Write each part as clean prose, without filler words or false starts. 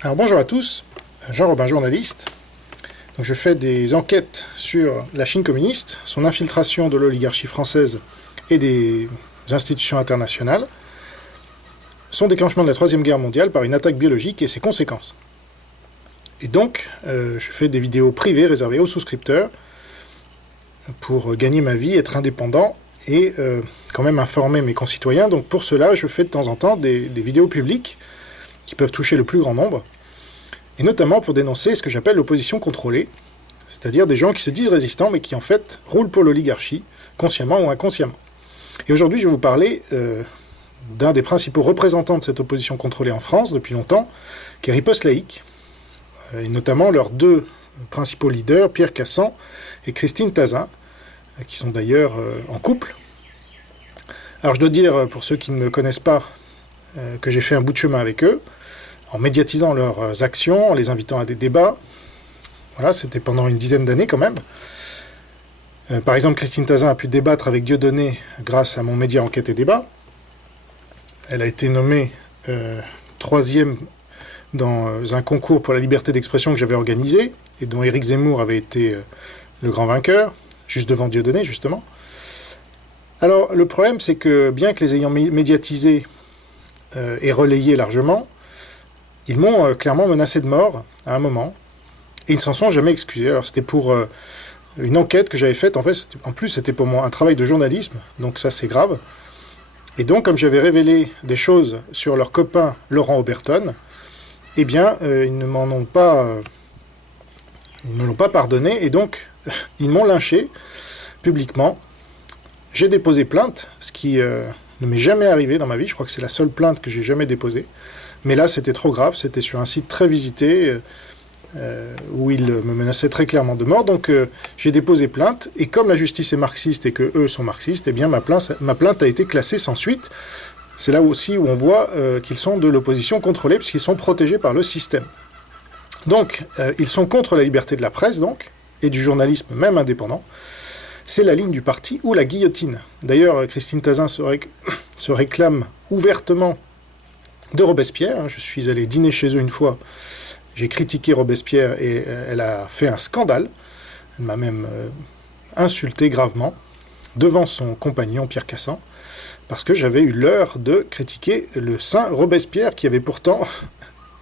Alors bonjour à tous, Jean-Robin, journaliste. Donc, je fais des enquêtes sur la Chine communiste, son infiltration de l'oligarchie française et des institutions internationales, son déclenchement de la Troisième Guerre mondiale par une attaque biologique et ses conséquences. Et donc, je fais des vidéos privées réservées aux souscripteurs pour gagner ma vie, être indépendant et quand même informer mes concitoyens. Donc pour cela, je fais de temps en temps des vidéos publiques qui peuvent toucher le plus grand nombre, et notamment pour dénoncer ce que j'appelle l'opposition contrôlée, c'est-à-dire des gens qui se disent résistants, mais qui en fait roulent pour l'oligarchie, consciemment ou inconsciemment. Et aujourd'hui, je vais vous parler d'un des principaux représentants de cette opposition contrôlée en France depuis longtemps, qui est Riposte Laïque, et notamment leurs deux principaux leaders, Pierre Cassand et Christine Tazin, qui sont d'ailleurs en couple. Alors je dois dire, pour ceux qui ne me connaissent pas, que j'ai fait un bout de chemin avec eux, en médiatisant leurs actions, en les invitant à des débats. Voilà, c'était pendant une dizaine d'années quand même. Par exemple, Christine Tazin a pu débattre avec Dieudonné grâce à mon média Enquête et Débat. Elle a été nommée troisième dans un concours pour la liberté d'expression que j'avais organisé, et dont Éric Zemmour avait été le grand vainqueur, juste devant Dieudonné, justement. Alors, le problème, c'est que bien que les ayant médiatisés et relayés largement, ils m'ont clairement menacé de mort à un moment, et ils ne s'en sont jamais excusés. Alors c'était pour une enquête que j'avais faite, en fait, en plus c'était pour moi un travail de journalisme, donc ça c'est grave. Et donc comme j'avais révélé des choses sur leur copain Laurent Oberton, eh bien ils ne me l'ont pas pardonné, et donc ils m'ont lynché publiquement. J'ai déposé plainte, ce qui ne m'est jamais arrivé dans ma vie, je crois que c'est la seule plainte que j'ai jamais déposée. Mais là, c'était trop grave, c'était sur un site très visité, où ils me menaçaient très clairement de mort. Donc j'ai déposé plainte, et comme la justice est marxiste et que eux sont marxistes, eh bien ma plainte a été classée sans suite. C'est là aussi où on voit qu'ils sont de l'opposition contrôlée, puisqu'ils sont protégés par le système. Donc, ils sont contre la liberté de la presse, donc, et du journalisme, même indépendant. C'est la ligne du parti ou la guillotine. D'ailleurs, Christine Tazin se réclame ouvertement de Robespierre. Je suis allé dîner chez eux une fois, j'ai critiqué Robespierre et elle a fait un scandale. Elle m'a même insulté gravement devant son compagnon Pierre Cassand, parce que j'avais eu l'heure de critiquer le saint Robespierre, qui avait pourtant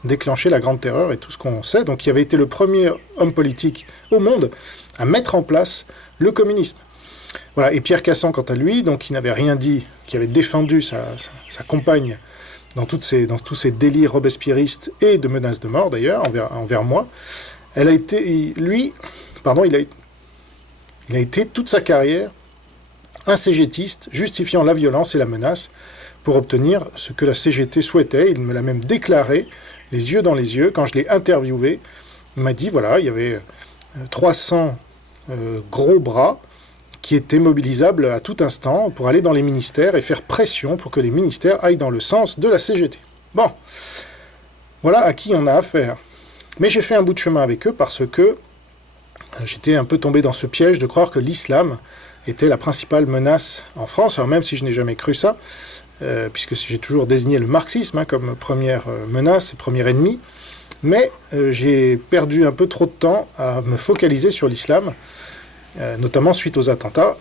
déclenché la Grande Terreur et tout ce qu'on sait, donc qui avait été le premier homme politique au monde à mettre en place le communisme. Voilà. Et Pierre Cassand, quant à lui, donc, qui n'avait rien dit, qui avait défendu sa compagne dans tous ces délires robespierristes et de menaces de mort, d'ailleurs, envers moi, il a été toute sa carrière un cégétiste, justifiant la violence et la menace pour obtenir ce que la CGT souhaitait. Il me l'a même déclaré, les yeux dans les yeux, quand je l'ai interviewé. Il m'a dit, voilà, il y avait 300 gros bras qui étaient mobilisables à tout instant pour aller dans les ministères et faire pression pour que les ministères aillent dans le sens de la CGT. Bon, voilà à qui on a affaire. Mais j'ai fait un bout de chemin avec eux parce que j'étais un peu tombé dans ce piège de croire que l'islam était la principale menace en France, alors même si je n'ai jamais cru ça, puisque j'ai toujours désigné le marxisme comme première menace, premier ennemi, mais j'ai perdu un peu trop de temps à me focaliser sur l'islam, notamment suite aux attentats,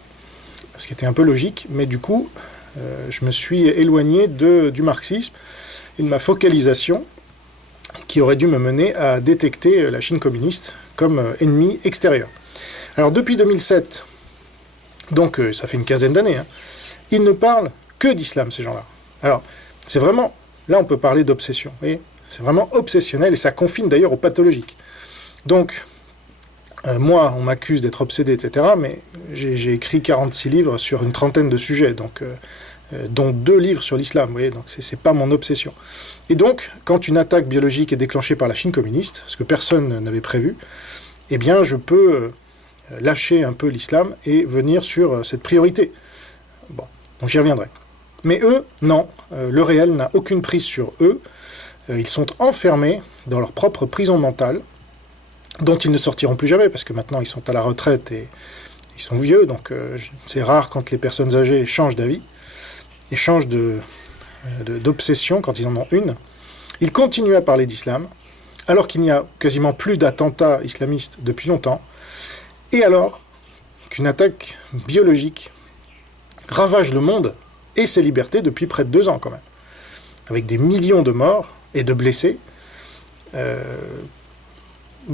ce qui était un peu logique, mais du coup, je me suis éloigné du marxisme et de ma focalisation, qui aurait dû me mener à détecter la Chine communiste comme ennemi extérieur. Alors depuis 2007, donc ça fait une quinzaine d'années, ils ne parlent que d'islam, ces gens-là. Alors, c'est vraiment, là on peut parler d'obsession, vous voyez, c'est vraiment obsessionnel, et ça confine d'ailleurs au pathologique. Donc, moi, on m'accuse d'être obsédé, etc., mais j'ai écrit 46 livres sur une trentaine de sujets, donc, dont 2 livres sur l'islam, vous voyez, donc c'est pas mon obsession. Et donc, quand une attaque biologique est déclenchée par la Chine communiste, ce que personne n'avait prévu, eh bien, je peux lâcher un peu l'islam et venir sur cette priorité. Bon, donc j'y reviendrai. Mais eux, non, le réel n'a aucune prise sur eux, ils sont enfermés dans leur propre prison mentale, dont ils ne sortiront plus jamais, parce que maintenant ils sont à la retraite et ils sont vieux, donc c'est rare quand les personnes âgées changent d'avis, et changent d'obsession quand ils en ont une. Ils continuent à parler d'islam, alors qu'il n'y a quasiment plus d'attentats islamistes depuis longtemps, et alors qu'une attaque biologique ravage le monde et ses libertés depuis près de 2 ans quand même, avec des millions de morts et de blessés,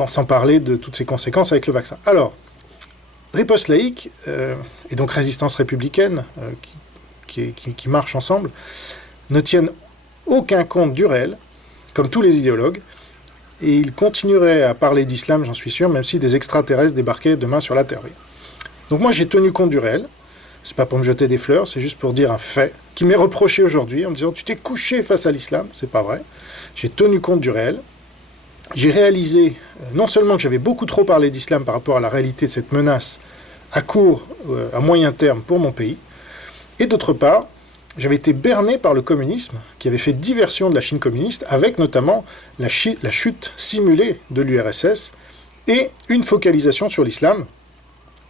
sans parler de toutes ces conséquences avec le vaccin. Alors, riposte laïque et donc résistance républicaine qui marchent ensemble ne tiennent aucun compte du réel, comme tous les idéologues, et ils continueraient à parler d'islam, j'en suis sûr, même si des extraterrestres débarquaient demain sur la Terre. Oui. Donc moi j'ai tenu compte du réel, c'est pas pour me jeter des fleurs, c'est juste pour dire un fait qui m'est reproché aujourd'hui en me disant tu t'es couché face à l'islam, c'est pas vrai. J'ai tenu compte du réel. J'ai réalisé non seulement que j'avais beaucoup trop parlé d'islam par rapport à la réalité de cette menace à court, à moyen terme pour mon pays, et d'autre part, j'avais été berné par le communisme qui avait fait diversion de la Chine communiste avec notamment la chute simulée de l'URSS et une focalisation sur l'islam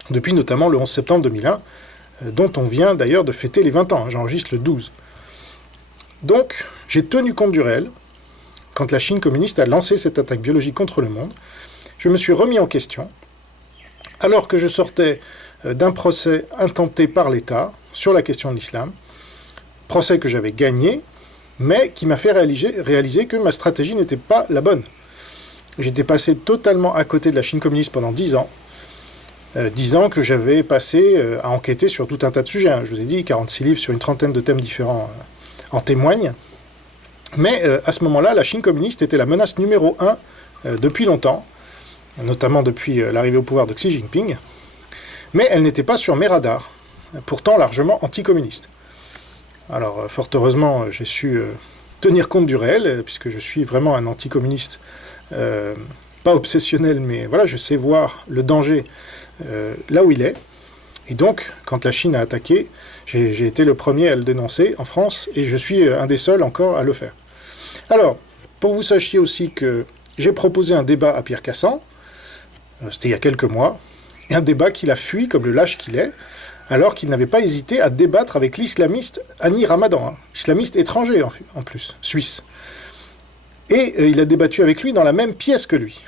depuis notamment le 11 septembre 2001, dont on vient d'ailleurs de fêter les 20 ans, j'enregistre le 12. Donc, j'ai tenu compte du réel. Quand la Chine communiste a lancé cette attaque biologique contre le monde, je me suis remis en question, alors que je sortais d'un procès intenté par l'État sur la question de l'islam, procès que j'avais gagné, mais qui m'a fait réaliser que ma stratégie n'était pas la bonne. J'étais passé totalement à côté de la Chine communiste pendant 10 ans, 10 ans que j'avais passé à enquêter sur tout un tas de sujets. Je vous ai dit, 46 livres sur une trentaine de thèmes différents en témoignent. Mais à ce moment-là, la Chine communiste était la menace numéro 1 depuis longtemps, notamment depuis l'arrivée au pouvoir de Xi Jinping. Mais elle n'était pas sur mes radars, pourtant largement anticommuniste. Alors, fort heureusement, j'ai su tenir compte du réel, puisque je suis vraiment un anticommuniste, pas obsessionnel, mais voilà, je sais voir le danger là où il est. Et donc, quand la Chine a attaqué, j'ai été le premier à le dénoncer en France, et je suis un des seuls encore à le faire. Alors, pour que vous sachiez aussi que j'ai proposé un débat à Pierre Cassand, c'était il y a quelques mois, et un débat qu'il a fui comme le lâche qu'il est, alors qu'il n'avait pas hésité à débattre avec l'islamiste Hani Ramadan, islamiste étranger en plus, suisse. Et il a débattu avec lui dans la même pièce que lui.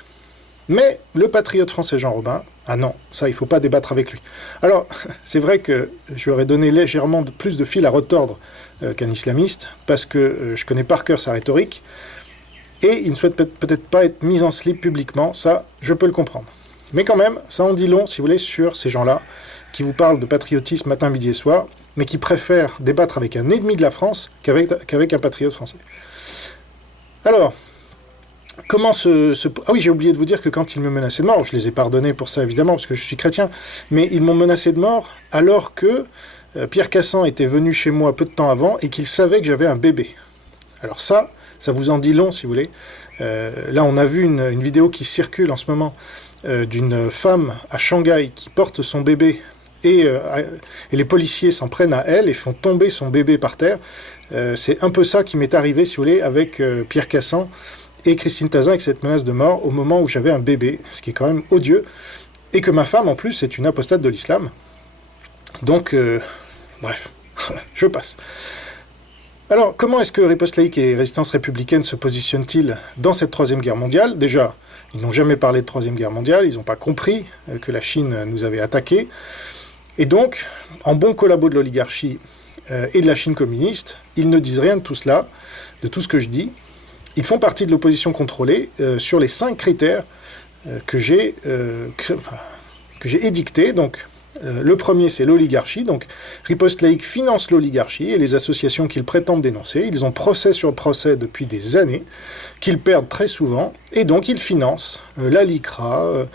Mais le patriote français Jean Robin, ah non, ça il ne faut pas débattre avec lui. Alors, c'est vrai que je lui aurais donné légèrement plus de fil à retordre qu'un islamiste, parce que je connais par cœur sa rhétorique, et il ne souhaite peut-être pas être mis en slip publiquement, ça je peux le comprendre. Mais quand même, ça en dit long, si vous voulez, sur ces gens-là, qui vous parlent de patriotisme matin, midi et soir, mais qui préfèrent débattre avec un ennemi de la France qu'avec un patriote français. Alors, comment Ah oui, j'ai oublié de vous dire que quand ils me menaçaient de mort, je les ai pardonnés pour ça évidemment, parce que je suis chrétien, mais ils m'ont menacé de mort alors que Pierre Cassand était venu chez moi peu de temps avant et qu'il savait que j'avais un bébé. Alors ça vous en dit long si vous voulez. Là, on a vu une vidéo qui circule en ce moment d'une femme à Shanghai qui porte son bébé et les policiers s'en prennent à elle et font tomber son bébé par terre. C'est un peu ça qui m'est arrivé, si vous voulez, avec Pierre Cassand et Christine Tazin avec cette menace de mort au moment où j'avais un bébé, ce qui est quand même odieux, et que ma femme, en plus, est une apostate de l'islam. Donc, bref, je passe. Alors, comment est-ce que Riposte laïque et Résistance républicaine se positionnent-ils dans cette Troisième Guerre mondiale ? Déjà, ils n'ont jamais parlé de Troisième Guerre mondiale, ils n'ont pas compris que la Chine nous avait attaqués. Et donc, en bon collabo de l'oligarchie et de la Chine communiste, ils ne disent rien de tout cela, de tout ce que je dis. Ils font partie de l'opposition contrôlée sur les 5 critères que j'ai édictés. Donc, le premier, c'est l'oligarchie. Donc, Riposte laïque finance l'oligarchie et les associations qu'ils prétendent dénoncer. Ils ont procès sur procès depuis des années, qu'ils perdent très souvent. Et donc, ils financent la LICRA,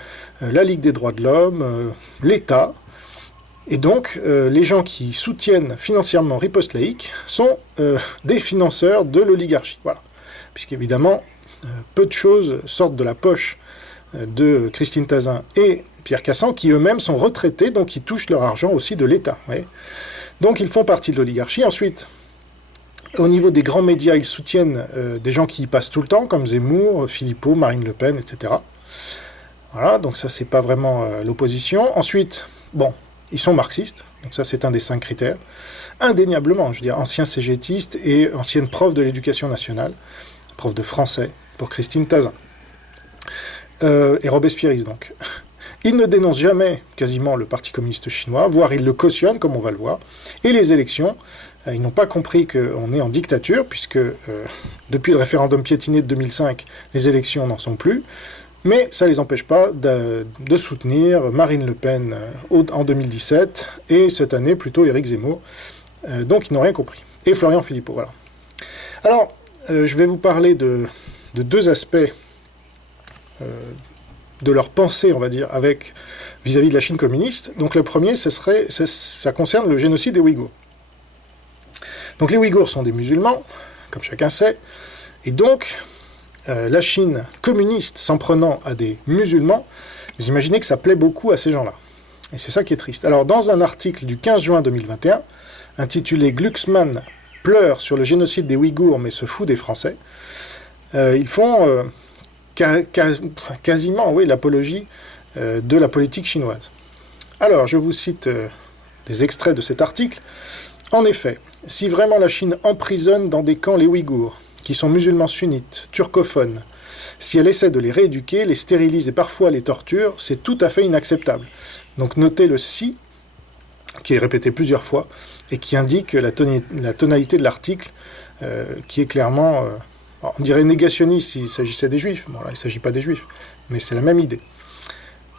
la Ligue des droits de l'homme, l'État. Et donc, les gens qui soutiennent financièrement Riposte laïque sont des financeurs de l'oligarchie. Voilà. Puisqu'évidemment, peu de choses sortent de la poche de Christine Tazin et Pierre Cassand, qui eux-mêmes sont retraités, donc ils touchent leur argent aussi de l'État. Ouais. Donc ils font partie de l'oligarchie. Ensuite, au niveau des grands médias, ils soutiennent des gens qui y passent tout le temps, comme Zemmour, Philippot, Marine Le Pen, etc. Voilà, donc ça, c'est pas vraiment l'opposition. Ensuite, bon, ils sont marxistes, donc ça, c'est un des 5 critères. Indéniablement, je veux dire, anciens cégétistes et ancienne prof de l'éducation nationale, prof de français pour Christine Tazin. et robespierristes donc. Ils ne dénoncent jamais quasiment le Parti communiste chinois, voire ils le cautionnent, comme on va le voir. Et les élections, ils n'ont pas compris qu'on est en dictature, puisque depuis le référendum piétiné de 2005, les élections n'en sont plus. Mais ça ne les empêche pas de soutenir Marine Le Pen en 2017, et cette année plutôt Éric Zemmour. Donc ils n'ont rien compris. Et Florian Philippot, voilà. Alors, je vais vous parler de deux aspects de leur pensée, on va dire, vis-à-vis de la Chine communiste. Donc le premier, ça concerne le génocide des Ouïghours. Donc les Ouïghours sont des musulmans, comme chacun sait, et donc la Chine communiste s'en prenant à des musulmans, vous imaginez que ça plaît beaucoup à ces gens-là. Et c'est ça qui est triste. Alors dans un article du 15 juin 2021, intitulé « Glucksmann pleure sur le génocide des Ouïghours mais se fout des Français », ils font quasiment l'apologie de la politique chinoise. Alors, je vous cite des extraits de cet article. En effet, si vraiment la Chine emprisonne dans des camps les Ouïghours, qui sont musulmans sunnites, turcophones, si elle essaie de les rééduquer, les stérilise et parfois les torture, c'est tout à fait inacceptable. Donc notez le « si », qui est répété plusieurs fois, et qui indique la tonalité de l'article, qui est clairement... on dirait négationniste s'il s'agissait des Juifs. Bon, là, il ne s'agit pas des Juifs, mais c'est la même idée.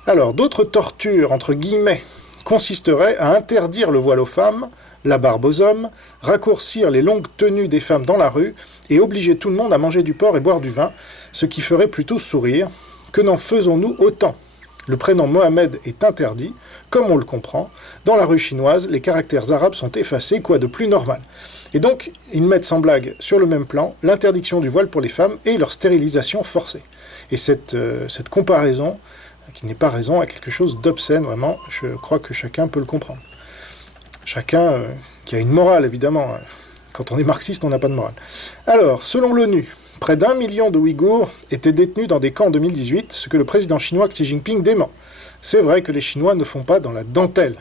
Alors, d'autres tortures, entre guillemets, consisteraient à interdire le voile aux femmes, la barbe aux hommes, raccourcir les longues tenues des femmes dans la rue et obliger tout le monde à manger du porc et boire du vin, ce qui ferait plutôt sourire. Que n'en faisons-nous autant ? Le prénom Mohamed est interdit, comme on le comprend. Dans la rue chinoise, les caractères arabes sont effacés, quoi de plus normal ? Et donc, ils mettent sans blague sur le même plan l'interdiction du voile pour les femmes et leur stérilisation forcée. Et cette comparaison, qui n'est pas raison, a quelque chose d'obscène, vraiment, je crois que chacun peut le comprendre. Chacun qui a une morale, évidemment. Quand on est marxiste, on n'a pas de morale. Alors, selon l'ONU, près d'1 million de Ouïghours étaient détenus dans des camps en 2018, ce que le président chinois Xi Jinping dément. C'est vrai que les Chinois ne font pas dans la dentelle.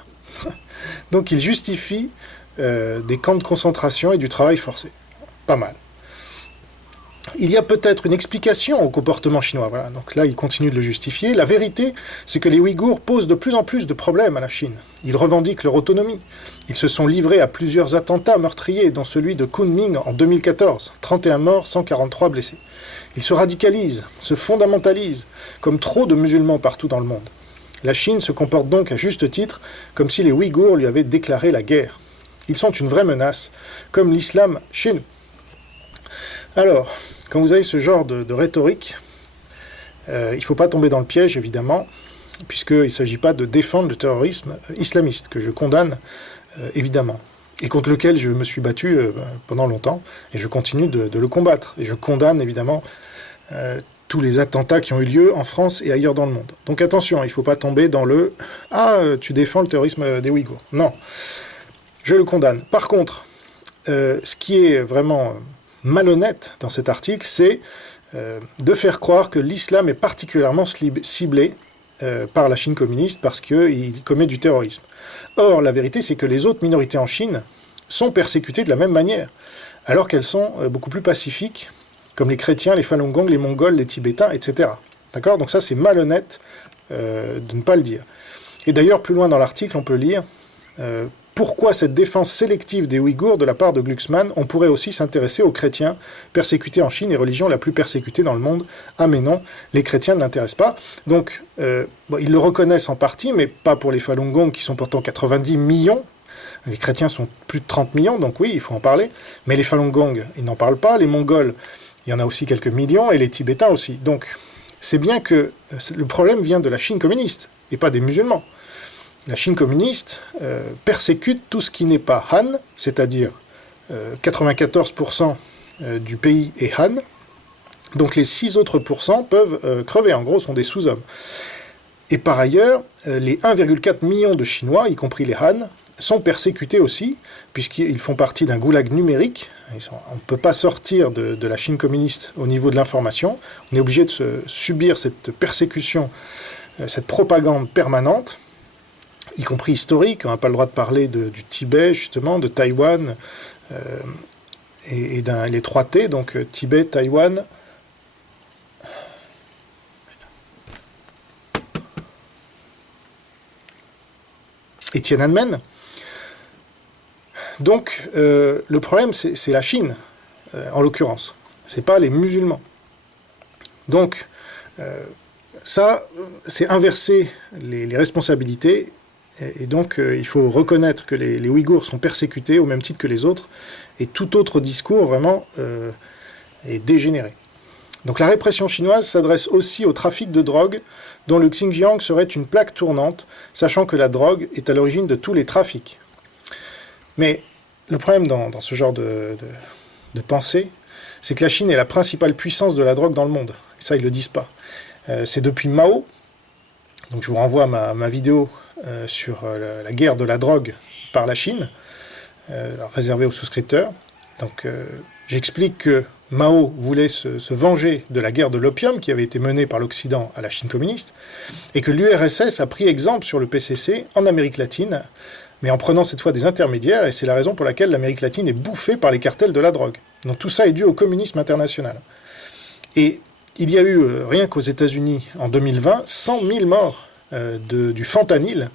Donc, ils justifient des camps de concentration et du travail forcé. Pas mal. Il y a peut-être une explication au comportement chinois. Voilà. Donc là, il continue de le justifier. La vérité, c'est que les Ouïghours posent de plus en plus de problèmes à la Chine. Ils revendiquent leur autonomie. Ils se sont livrés à plusieurs attentats meurtriers, dont celui de Kunming en 2014. 31 morts, 143 blessés. Ils se radicalisent, se fondamentalisent, comme trop de musulmans partout dans le monde. La Chine se comporte donc à juste titre comme si les Ouïghours lui avaient déclaré la guerre. Ils sont une vraie menace, comme l'islam chez nous. Alors, quand vous avez ce genre de rhétorique, il ne faut pas tomber dans le piège, évidemment, puisqu'il ne s'agit pas de défendre le terrorisme islamiste, que je condamne, évidemment, et contre lequel je me suis battu pendant longtemps, et je continue de le combattre. Et je condamne, évidemment, tous les attentats qui ont eu lieu en France et ailleurs dans le monde. Donc attention, il ne faut pas tomber dans le « Ah, tu défends le terrorisme des Ouïghours ». Non. Je le condamne. Par contre, ce qui est vraiment malhonnête dans cet article, c'est de faire croire que l'islam est particulièrement ciblé par la Chine communiste parce qu'il commet du terrorisme. Or, la vérité, c'est que les autres minorités en Chine sont persécutées de la même manière, alors qu'elles sont beaucoup plus pacifiques, comme les chrétiens, les Falun Gong, les Mongols, les Tibétains, etc. D'accord ? Donc ça, c'est malhonnête de ne pas le dire. Et d'ailleurs, plus loin dans l'article, on peut lire pourquoi cette défense sélective des Ouïghours de la part de Glucksmann. On pourrait aussi s'intéresser aux chrétiens persécutés en Chine et religion la plus persécutée dans le monde. Ah mais non, les chrétiens ne l'intéressent pas. Donc, ils le reconnaissent en partie, mais pas pour les Falun Gong qui sont pourtant 90 millions. Les chrétiens sont plus de 30 millions, donc oui, il faut en parler. Mais les Falun Gong, ils n'en parlent pas. Les Mongols, il y en a aussi quelques millions, et les Tibétains aussi. Donc, c'est bien que le problème vient de la Chine communiste, et pas des musulmans. La Chine communiste persécute tout ce qui n'est pas Han, c'est-à-dire 94% du pays est Han, donc les 6 autres pourcents peuvent crever, en gros, sont des sous-hommes. Et par ailleurs, les 1,4 million de Chinois, y compris les Han, sont persécutés aussi, puisqu'ils font partie d'un goulag numérique. On ne peut pas sortir de la Chine communiste au niveau de l'information, on est obligé de subir cette persécution, cette propagande permanente, y compris historique. On n'a pas le droit de parler du Tibet, justement, de Taïwan, et les 3 T, donc Tibet, Taïwan, et Tiananmen. Donc, le problème, c'est la Chine, en l'occurrence. C'est pas les musulmans. Donc, ça, c'est inverser les responsabilités. Et donc, il faut reconnaître que les Ouïghours sont persécutés au même titre que les autres. Et tout autre discours, vraiment, est dégénéré. Donc, la répression chinoise s'adresse aussi au trafic de drogue, dont le Xinjiang serait une plaque tournante, sachant que la drogue est à l'origine de tous les trafics. Mais le problème dans ce genre de pensée, c'est que la Chine est la principale puissance de la drogue dans le monde. Et ça, ils ne le disent pas. C'est depuis Mao, donc je vous renvoie à ma vidéo sur la guerre de la drogue par la Chine, réservée aux souscripteurs. Donc j'explique que Mao voulait se venger de la guerre de l'opium qui avait été menée par l'Occident à la Chine communiste, et que l'URSS a pris exemple sur le PCC en Amérique latine, mais en prenant cette fois des intermédiaires, et c'est la raison pour laquelle l'Amérique latine est bouffée par les cartels de la drogue. Donc tout ça est dû au communisme international. Et il y a eu, rien qu'aux États-Unis, en 2020, 100 000 morts du fentanyl,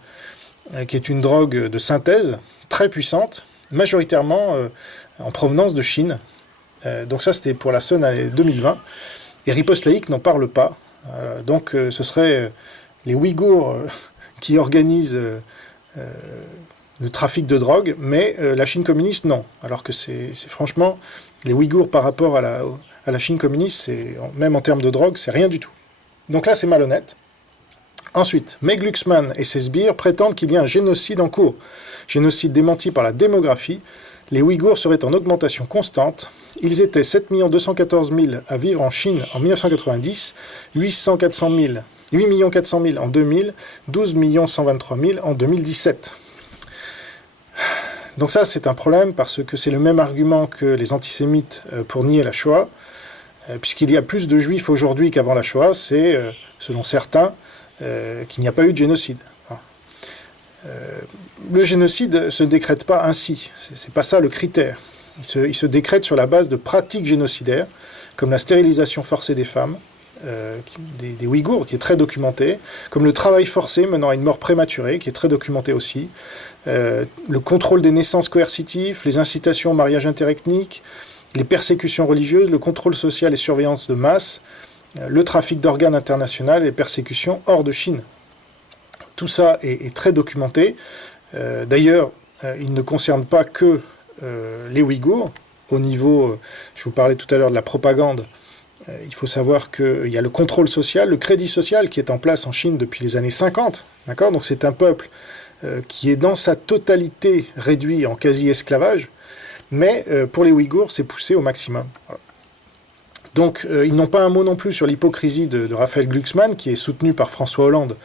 qui est une drogue de synthèse très puissante, majoritairement en provenance de Chine. Donc ça, c'était pour la seule année 2020. Et Riposte Laïque n'en parle pas. Donc ce serait les Ouïghours qui organisent le trafic de drogue, mais la Chine communiste, non. Alors que c'est franchement, les Ouïghours par rapport à la Chine communiste, même en termes de drogue, c'est rien du tout. Donc là, c'est malhonnête. Ensuite, Meg Glucksmann et ses sbires prétendent qu'il y a un génocide en cours. Génocide démenti par la démographie. Les Ouïghours seraient en augmentation constante. Ils étaient 7 214 000 à vivre en Chine en 1990, 8 400 000 en 2000, 12 123 000 en 2017. Donc ça, c'est un problème parce que c'est le même argument que les antisémites pour nier la Shoah. Puisqu'il y a plus de juifs aujourd'hui qu'avant la Shoah, c'est, selon certains, qu'il n'y a pas eu de génocide. Le génocide ne se décrète pas ainsi, c'est pas ça le critère. Il se décrète sur la base de pratiques génocidaires, comme la stérilisation forcée des femmes, des Ouïghours, qui est très documentée, comme le travail forcé menant à une mort prématurée, qui est très documenté aussi, le contrôle des naissances coercitives, les incitations au mariage interethnique, les persécutions religieuses, le contrôle social et surveillance de masse, le trafic d'organes international et les persécutions hors de Chine. Tout ça est très documenté. D'ailleurs, il ne concerne pas que les Ouïghours. Au niveau, je vous parlais tout à l'heure de la propagande, il faut savoir qu'il y a le contrôle social, le crédit social qui est en place en Chine depuis les années 50. D'accord ? Donc c'est un peuple qui est dans sa totalité réduit en quasi-esclavage, mais pour les Ouïghours, c'est poussé au maximum. Voilà. Donc ils n'ont pas un mot non plus sur l'hypocrisie de Raphaël Glucksmann, qui est soutenu par François Hollande,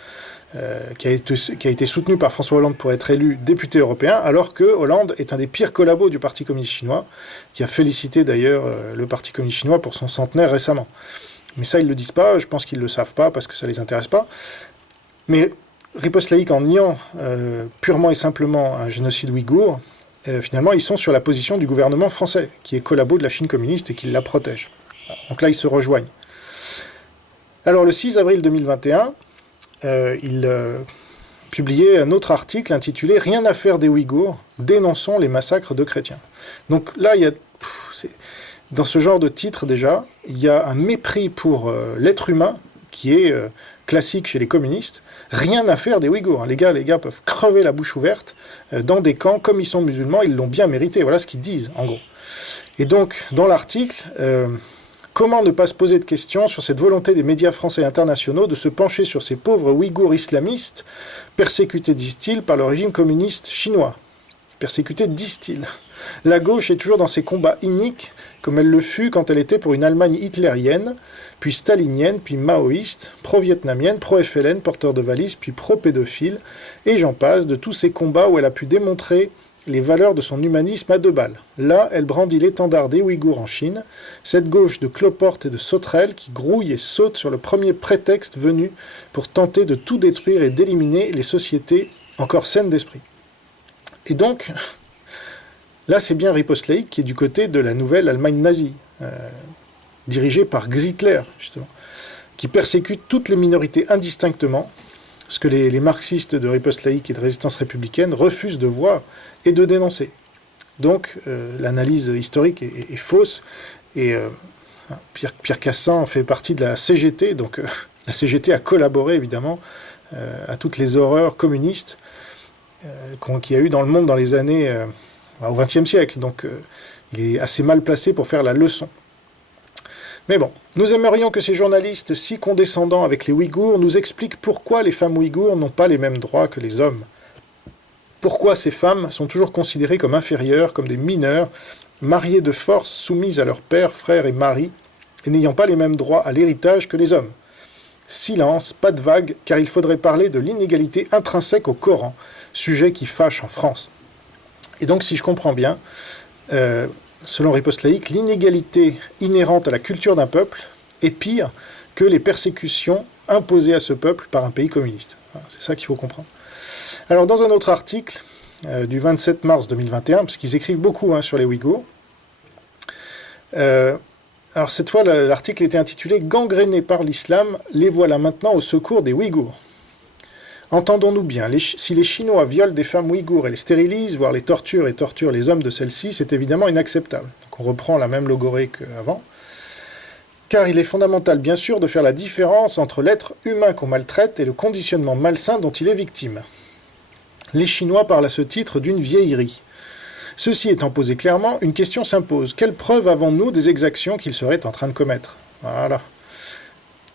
qui a été soutenu par François Hollande pour être élu député européen, alors que Hollande est un des pires collabos du Parti communiste chinois, qui a félicité d'ailleurs le Parti communiste chinois pour son centenaire récemment. Mais ça, ils ne le disent pas, je pense qu'ils ne le savent pas, parce que ça ne les intéresse pas. Mais Riposte Laïque, en niant purement et simplement un génocide ouïghour, finalement, ils sont sur la position du gouvernement français, qui est collabo de la Chine communiste et qui la protège. Donc là, ils se rejoignent. Alors, le 6 avril 2021, il publiait un autre article intitulé « Rien à faire des Ouïghours, dénonçons les massacres de chrétiens ». Donc là, dans ce genre de titre, déjà, il y a un mépris pour l'être humain qui est classique chez les communistes. Rien à faire des Ouïghours. Les gars peuvent crever la bouche ouverte dans des camps. Comme ils sont musulmans, ils l'ont bien mérité. Voilà ce qu'ils disent, en gros. Et donc, dans l'article, comment ne pas se poser de questions sur cette volonté des médias français et internationaux de se pencher sur ces pauvres Ouïghours islamistes, persécutés, disent-ils, par le régime communiste chinois. Persécutés, disent-ils. La gauche est toujours dans ses combats iniques, comme elle le fut quand elle était pour une Allemagne hitlérienne, puis stalinienne, puis maoïste, pro-vietnamienne, pro-FLN, porteur de valises, puis pro-pédophile, et j'en passe, de tous ces combats où elle a pu démontrer les valeurs de son humanisme à deux balles. Là, elle brandit l'étendard des Ouïghours en Chine, cette gauche de cloporte et de sauterelles qui grouille et saute sur le premier prétexte venu pour tenter de tout détruire et d'éliminer les sociétés encore saines d'esprit. Et donc, là, c'est bien Riposte Laïque qui est du côté de la nouvelle Allemagne nazie, dirigée par Hitler, justement, qui persécute toutes les minorités indistinctement, ce que les marxistes de riposte laïque et de résistance républicaine refusent de voir et de dénoncer. Donc l'analyse historique est fausse, et Pierre Cassan fait partie de la CGT, donc la CGT a collaboré évidemment à toutes les horreurs communistes qu'il y a eu dans le monde dans les années au XXe siècle, donc il est assez mal placé pour faire la leçon. Mais bon, nous aimerions que ces journalistes si condescendants avec les Ouïghours nous expliquent pourquoi les femmes ouïghours n'ont pas les mêmes droits que les hommes. Pourquoi ces femmes sont toujours considérées comme inférieures, comme des mineures, mariées de force, soumises à leurs pères, frères et maris, et n'ayant pas les mêmes droits à l'héritage que les hommes. Silence, pas de vague, car il faudrait parler de l'inégalité intrinsèque au Coran, sujet qui fâche en France. Et donc, si je comprends bien, selon Riposte laïque, l'inégalité inhérente à la culture d'un peuple est pire que les persécutions imposées à ce peuple par un pays communiste. Voilà, c'est ça qu'il faut comprendre. Alors, dans un autre article du 27 mars 2021, parce qu'ils écrivent beaucoup sur les Ouïghours, alors cette fois, l'article était intitulé « Gangrénés par l'islam, les voilà maintenant au secours des Ouïghours ». Entendons-nous bien, si les Chinois violent des femmes ouïghours et les stérilisent, voire les torturent et torturent les hommes de celles-ci, c'est évidemment inacceptable. Donc on reprend la même logorée qu'avant. Car il est fondamental, bien sûr, de faire la différence entre l'être humain qu'on maltraite et le conditionnement malsain dont il est victime. Les Chinois parlent à ce titre d'une vieillerie. Ceci étant posé clairement, une question s'impose. Quelle preuve avons-nous des exactions qu'ils seraient en train de commettre ? Voilà.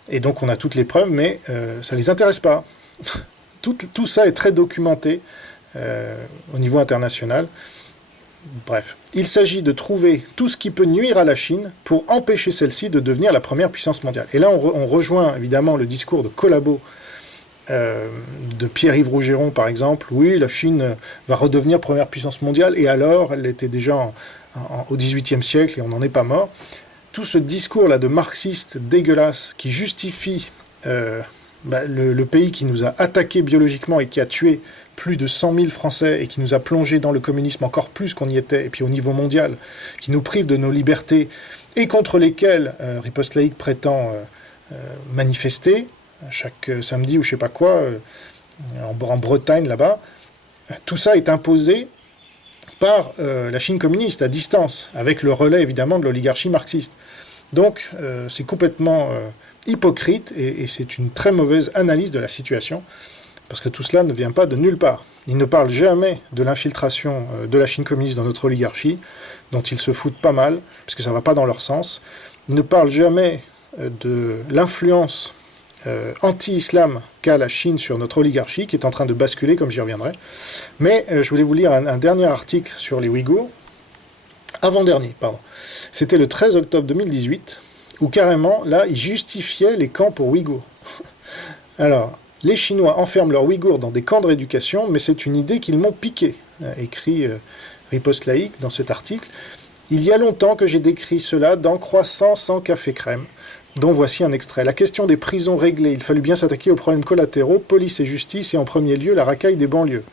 Et donc on a toutes les preuves, mais ça ne les intéresse pas. Tout ça est très documenté au niveau international. Bref, il s'agit de trouver tout ce qui peut nuire à la Chine pour empêcher celle-ci de devenir la première puissance mondiale. Et là, on rejoint évidemment le discours de Collabo de Pierre-Yves Rougeron, par exemple. Oui, la Chine va redevenir première puissance mondiale, et alors, elle était déjà au XVIIIe siècle, et on n'en est pas mort. Tout ce discours-là de marxiste dégueulasse qui justifie le pays qui nous a attaqués biologiquement et qui a tué plus de 100 000 Français et qui nous a plongés dans le communisme encore plus qu'on y était, et puis au niveau mondial, qui nous prive de nos libertés et contre lesquelles Riposte laïque prétend manifester chaque samedi ou je sais pas quoi, en Bretagne là-bas, tout ça est imposé par la Chine communiste à distance, avec le relais évidemment de l'oligarchie marxiste. Donc c'est complètement hypocrite et c'est une très mauvaise analyse de la situation, parce que tout cela ne vient pas de nulle part. Ils ne parlent jamais de l'infiltration de la Chine communiste dans notre oligarchie, dont ils se foutent pas mal, parce que ça ne va pas dans leur sens. Ils ne parlent jamais de l'influence anti-islam qu'a la Chine sur notre oligarchie, qui est en train de basculer, comme j'y reviendrai. Mais je voulais vous lire un dernier article sur les Ouïghours, avant-dernier, pardon. C'était le 13 octobre 2018, où carrément, là, ils justifiaient les camps pour Ouïghours. Alors, les Chinois enferment leurs Ouïghours dans des camps de rééducation, mais c'est une idée qu'ils m'ont piquée, écrit Riposte laïque dans cet article. Il y a longtemps que j'ai décrit cela dans Croissant sans café crème, dont voici un extrait. La question des prisons réglées, il fallut bien s'attaquer aux problèmes collatéraux, police et justice, et en premier lieu la racaille des banlieues.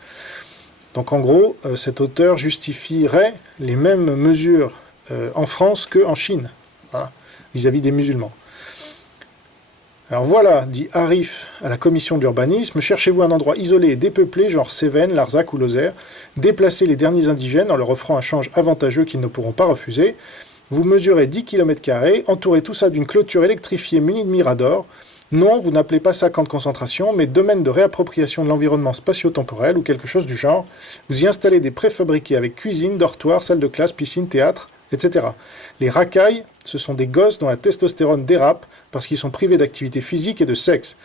Donc en gros, cet auteur justifierait les mêmes mesures en France qu'en Chine, voilà, vis-à-vis des musulmans. Alors voilà, dit Arif à la commission de l'urbanisme, cherchez-vous un endroit isolé et dépeuplé, genre Cévennes, Larzac ou Lozère, déplacez les derniers indigènes en leur offrant un change avantageux qu'ils ne pourront pas refuser, vous mesurez 10 km², entourez tout ça d'une clôture électrifiée munie de miradors. Non, vous n'appelez pas ça camp de concentration, mais domaine de réappropriation de l'environnement spatio-temporel ou quelque chose du genre. Vous y installez des préfabriqués avec cuisine, dortoir, salle de classe, piscine, théâtre, etc. Les racailles, ce sont des gosses dont la testostérone dérape parce qu'ils sont privés d'activité physique et de sexe.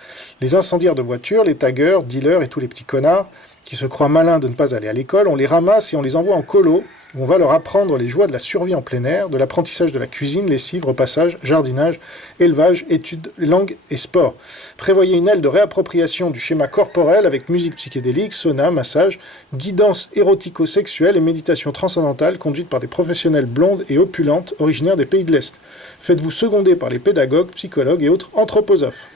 Les incendiaires de voitures, les taggeurs, dealers et tous les petits connards qui se croient malins de ne pas aller à l'école, on les ramasse et on les envoie en colo, où on va leur apprendre les joies de la survie en plein air, de l'apprentissage de la cuisine, lessive, repassage, jardinage, élevage, études, langue et sport. Prévoyez une aile de réappropriation du schéma corporel avec musique psychédélique, sauna, massage, guidance érotico-sexuelle et méditation transcendantale conduite par des professionnels blondes et opulentes originaires des pays de l'Est. Faites-vous seconder par les pédagogues, psychologues et autres anthroposophes.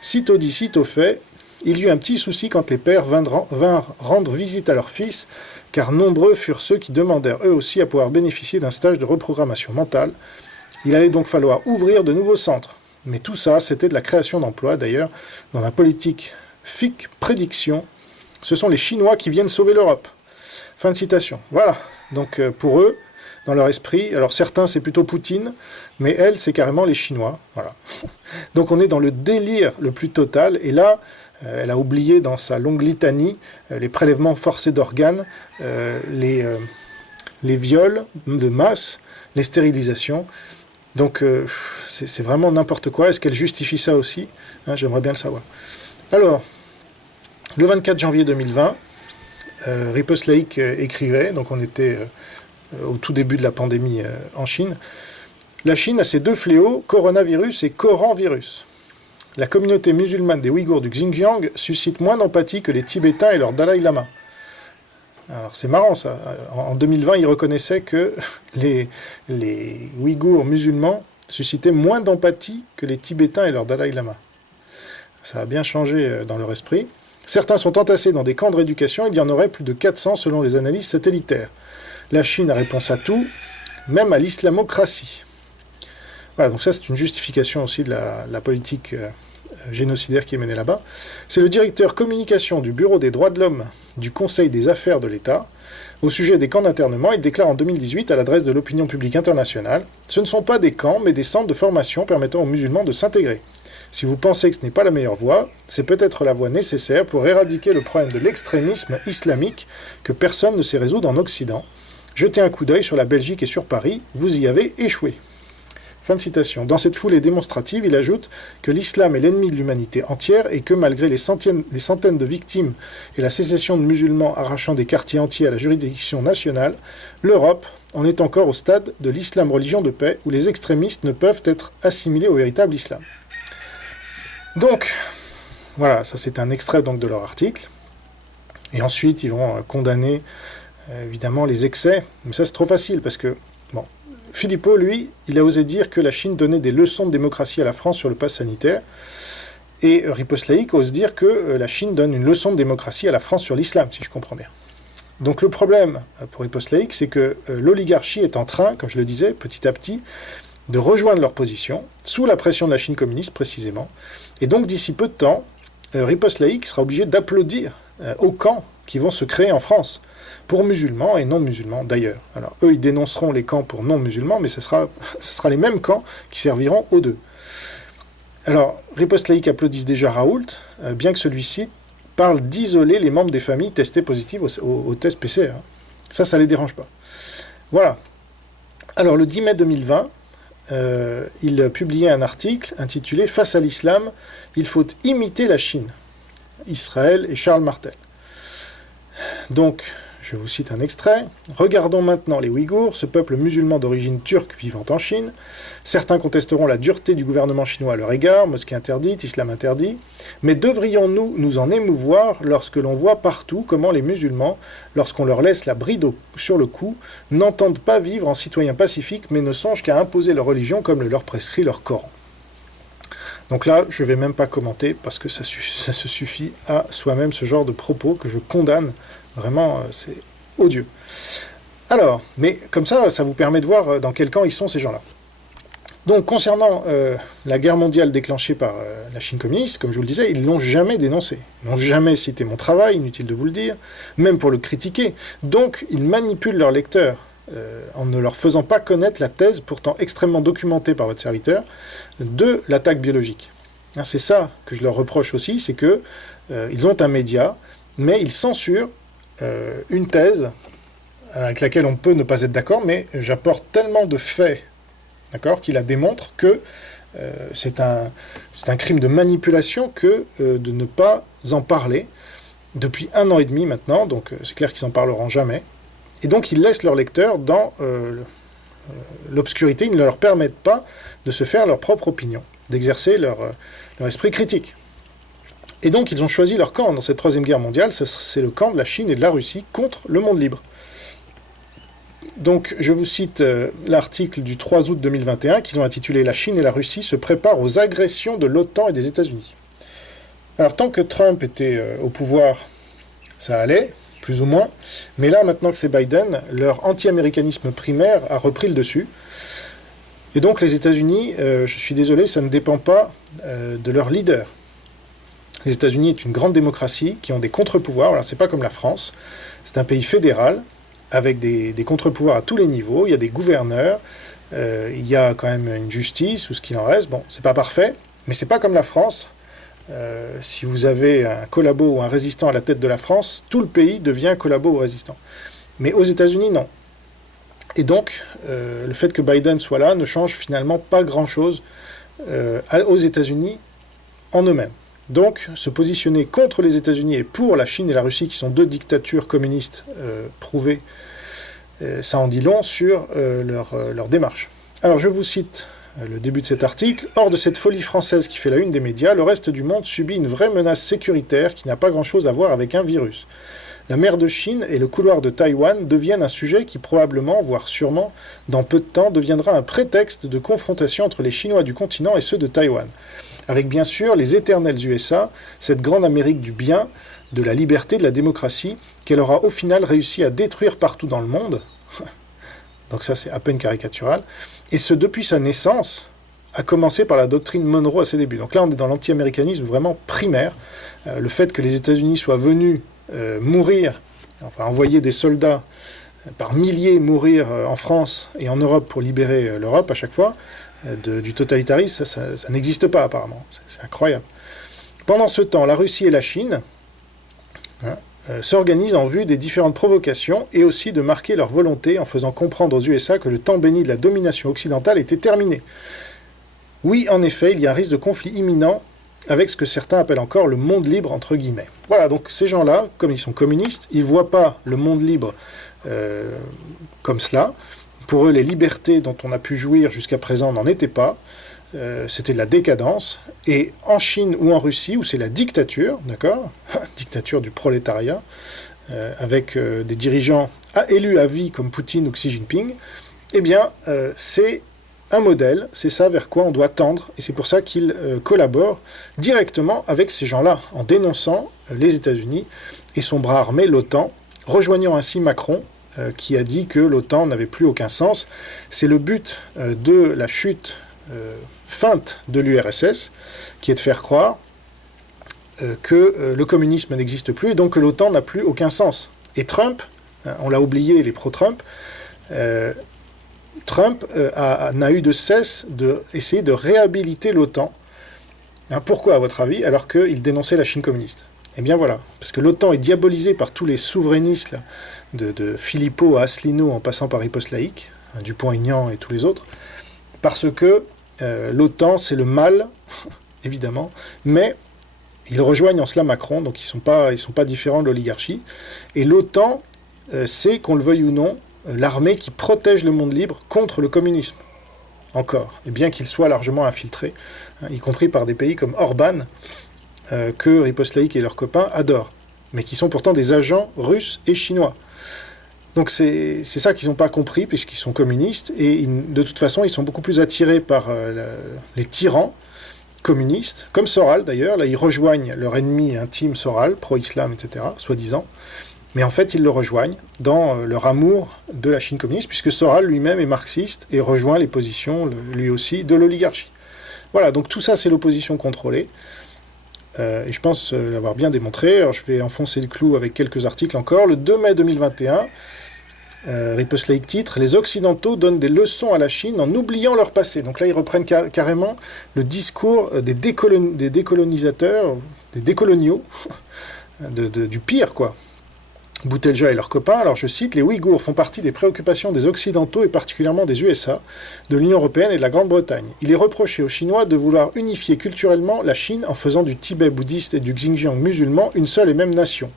Sitôt dit, sitôt fait, il y eut un petit souci quand les pères vinrent rendre visite à leurs fils, car nombreux furent ceux qui demandèrent eux aussi à pouvoir bénéficier d'un stage de reprogrammation mentale. Il allait donc falloir ouvrir de nouveaux centres. Mais tout ça, c'était de la création d'emplois. D'ailleurs, dans la politique Fic prédiction, ce sont les Chinois qui viennent sauver l'Europe. Fin de citation. Voilà. Donc pour eux, dans leur esprit, alors certains c'est plutôt Poutine, mais elle c'est carrément les Chinois. Voilà. Donc on est dans le délire le plus total, et là, elle a oublié dans sa longue litanie les prélèvements forcés d'organes, les viols de masse, les stérilisations. Donc c'est vraiment n'importe quoi. Est-ce qu'elle justifie ça aussi, hein, j'aimerais bien le savoir. Alors, le 24 janvier 2020, Riposte Laïque écrivait, donc on était au tout début de la pandémie en Chine, la Chine a ses deux fléaux, coronavirus et coranvirus. La communauté musulmane des Ouïghours du Xinjiang suscite moins d'empathie que les Tibétains et leur Dalai Lama. Alors c'est marrant ça, en 2020 ils reconnaissaient que les Ouïghours musulmans suscitaient moins d'empathie que les Tibétains et leur Dalai Lama. Ça a bien changé dans leur esprit. Certains sont entassés dans des camps de rééducation, il y en aurait plus de 400 selon les analyses satellitaires. La Chine a réponse à tout, même à l'islamocratie. Voilà, donc ça c'est une justification aussi de la politique génocidaire qui est menée là-bas. C'est le directeur communication du Bureau des droits de l'homme du Conseil des affaires de l'État. Au sujet des camps d'internement, il déclare en 2018 à l'adresse de l'opinion publique internationale « Ce ne sont pas des camps, mais des centres de formation permettant aux musulmans de s'intégrer. Si vous pensez que ce n'est pas la meilleure voie, c'est peut-être la voie nécessaire pour éradiquer le problème de l'extrémisme islamique que personne ne sait résoudre en Occident. Jetez un coup d'œil sur la Belgique et sur Paris, vous y avez échoué. » Fin de citation. Dans cette foulée démonstrative, il ajoute que l'islam est l'ennemi de l'humanité entière et que malgré les centaines de victimes et la sécession de musulmans arrachant des quartiers entiers à la juridiction nationale, l'Europe en est encore au stade de l'islam religion de paix où les extrémistes ne peuvent être assimilés au véritable islam. Donc, voilà, ça c'est un extrait donc de leur article. Et ensuite, ils vont condamner évidemment les excès. Mais ça c'est trop facile parce que, bon, Philippot, lui, il a osé dire que la Chine donnait des leçons de démocratie à la France sur le pass sanitaire. Et Riposte Laïque ose dire que la Chine donne une leçon de démocratie à la France sur l'islam, si je comprends bien. Donc le problème pour Riposte Laïque, c'est que l'oligarchie est en train, comme je le disais, petit à petit, de rejoindre leur position, sous la pression de la Chine communiste précisément. Et donc d'ici peu de temps, Riposte Laïque sera obligé d'applaudir aux camps qui vont se créer en France, pour musulmans et non-musulmans d'ailleurs. Alors eux, ils dénonceront les camps pour non-musulmans, mais ce sera les mêmes camps qui serviront aux deux. Alors, Riposte Laïque applaudissent déjà Raoult, bien que celui-ci parle d'isoler les membres des familles testées positives au test PCR. Ça les dérange pas. Voilà. Alors, le 10 mai 2020, il publiait un article intitulé « Face à l'islam, il faut imiter la Chine ». Israël et Charles Martel. Donc, je vous cite un extrait. « Regardons maintenant les Ouïghours, ce peuple musulman d'origine turque vivant en Chine. Certains contesteront la dureté du gouvernement chinois à leur égard, mosquée interdite, islam interdit. Mais devrions-nous nous en émouvoir lorsque l'on voit partout comment les musulmans, lorsqu'on leur laisse la bride sur le cou, n'entendent pas vivre en citoyens pacifiques, mais ne songent qu'à imposer leur religion comme le leur prescrit leur Coran. » Donc là, je ne vais même pas commenter, parce que ça se suffit à soi-même ce genre de propos que je condamne. Vraiment, c'est odieux. Alors, mais comme ça vous permet de voir dans quel camp ils sont, ces gens-là. Donc, concernant la guerre mondiale déclenchée par la Chine communiste, comme je vous le disais, ils ne l'ont jamais dénoncé. Ils n'ont jamais cité mon travail, inutile de vous le dire, même pour le critiquer. Donc, ils manipulent leurs lecteurs en ne leur faisant pas connaître la thèse, pourtant extrêmement documentée par votre serviteur, de l'attaque biologique. Hein, c'est ça que je leur reproche aussi, c'est que ils ont un média, mais ils censurent une thèse avec laquelle on peut ne pas être d'accord, mais j'apporte tellement de faits, d'accord, qui la démontrent que c'est un crime de manipulation que de ne pas en parler depuis 1 an et demi maintenant, donc c'est clair qu'ils n'en parleront jamais. Et donc ils laissent leurs lecteurs dans l'obscurité, ils ne leur permettent pas de se faire leur propre opinion, d'exercer leur esprit critique. Et donc ils ont choisi leur camp dans cette Troisième Guerre mondiale, c'est le camp de la Chine et de la Russie contre le monde libre. Donc je vous cite l'article du 3 août 2021 qu'ils ont intitulé « La Chine et la Russie se préparent aux agressions de l'OTAN et des États-Unis ». Alors tant que Trump était au pouvoir, ça allait, plus ou moins, mais là maintenant que c'est Biden, leur anti-américanisme primaire a repris le dessus. Et donc les États-Unis, je suis désolé, ça ne dépend pas de leur leader. Les États-Unis est une grande démocratie qui ont des contre-pouvoirs. Alors, c'est pas comme la France. C'est un pays fédéral avec des contre-pouvoirs à tous les niveaux. Il y a des gouverneurs, il y a quand même une justice ou ce qu'il en reste. Bon, c'est pas parfait, mais c'est pas comme la France. Si vous avez un collabo ou un résistant à la tête de la France, tout le pays devient collabo ou résistant. Mais aux États-Unis, non. Et donc, le fait que Biden soit là ne change finalement pas grand-chose aux États-Unis en eux-mêmes. Donc, se positionner contre les États-Unis et pour la Chine et la Russie, qui sont deux dictatures communistes prouvées, ça en dit long sur leur démarche. Alors, je vous cite le début de cet article. Hors de cette folie française qui fait la une des médias, le reste du monde subit une vraie menace sécuritaire qui n'a pas grand-chose à voir avec un virus. La mer de Chine et le couloir de Taïwan deviennent un sujet qui probablement, voire sûrement, dans peu de temps, deviendra un prétexte de confrontation entre les Chinois du continent et ceux de Taïwan. Avec bien sûr les éternels USA, cette grande Amérique du bien, de la liberté, de la démocratie, qu'elle aura au final réussi à détruire partout dans le monde. Donc ça c'est à peine caricatural. Et ce depuis sa naissance, à commencer par la doctrine Monroe à ses débuts. Donc là on est dans l'anti-américanisme vraiment primaire. Le fait que les États-Unis soient venus mourir, enfin envoyer des soldats par milliers mourir en France et en Europe pour libérer l'Europe à chaque fois, du totalitarisme, ça n'existe pas apparemment. C'est incroyable. Pendant ce temps, la Russie et la Chine s'organisent en vue des différentes provocations et aussi de marquer leur volonté en faisant comprendre aux USA que le temps béni de la domination occidentale était terminé. Oui, en effet, il y a un risque de conflit imminent avec ce que certains appellent encore le monde libre, entre guillemets. Voilà, donc ces gens-là, comme ils sont communistes, ils ne voient pas le monde libre comme cela. Pour eux, les libertés dont on a pu jouir jusqu'à présent n'en étaient pas. C'était de la décadence. Et en Chine ou en Russie, où c'est la dictature, d'accord, dictature du prolétariat, avec des dirigeants élus à vie comme Poutine ou Xi Jinping, eh bien, c'est un modèle, c'est ça vers quoi on doit tendre, et c'est pour ça qu'ils collaborent directement avec ces gens-là, en dénonçant les États-Unis et son bras armé, l'OTAN, rejoignant ainsi Macron, qui a dit que l'OTAN n'avait plus aucun sens. C'est le but de la chute feinte de l'URSS, qui est de faire croire que le communisme n'existe plus, et donc que l'OTAN n'a plus aucun sens. Et Trump, on l'a oublié, les pro-Trump, Trump n'a eu de cesse d'essayer de réhabiliter l'OTAN. Pourquoi, à votre avis, alors qu'il dénonçait la Chine communiste? Eh bien voilà, parce que l'OTAN est diabolisée par tous les souverainistes, là, de Philippot à Asselineau en passant par Riposte laïque, Dupont-Aignan et tous les autres, parce que l'OTAN c'est le mal, évidemment, mais ils rejoignent en cela Macron, donc ils sont pas différents de l'oligarchie, et l'OTAN, c'est, qu'on le veuille ou non, l'armée qui protège le monde libre contre le communisme. Encore, et bien qu'il soit largement infiltré, y compris par des pays comme Orban, que Riposte laïque et leurs copains adorent, mais qui sont pourtant des agents russes et chinois. Donc c'est ça qu'ils n'ont pas compris, puisqu'ils sont communistes, et de toute façon, ils sont beaucoup plus attirés par les tyrans communistes, comme Soral d'ailleurs. Là, ils rejoignent leur ennemi intime Soral, pro-islam, etc., soi-disant, mais en fait, ils le rejoignent dans leur amour de la Chine communiste, puisque Soral lui-même est marxiste et rejoint les positions, lui aussi, de l'oligarchie. Voilà, donc tout ça, c'est l'opposition contrôlée. Et je pense l'avoir bien démontré. Alors, je vais enfoncer le clou avec quelques articles encore. Le 2 mai 2021, Riposte laïque titre « Les Occidentaux donnent des leçons à la Chine en oubliant leur passé ». Donc là, ils reprennent carrément le discours des décolonisateurs, des décoloniaux, du pire, quoi. Boutelja et leurs copains, alors je cite, « Les Ouïghours font partie des préoccupations des Occidentaux et particulièrement des USA, de l'Union européenne et de la Grande-Bretagne. Il est reproché aux Chinois de vouloir unifier culturellement la Chine en faisant du Tibet bouddhiste et du Xinjiang musulman une seule et même nation.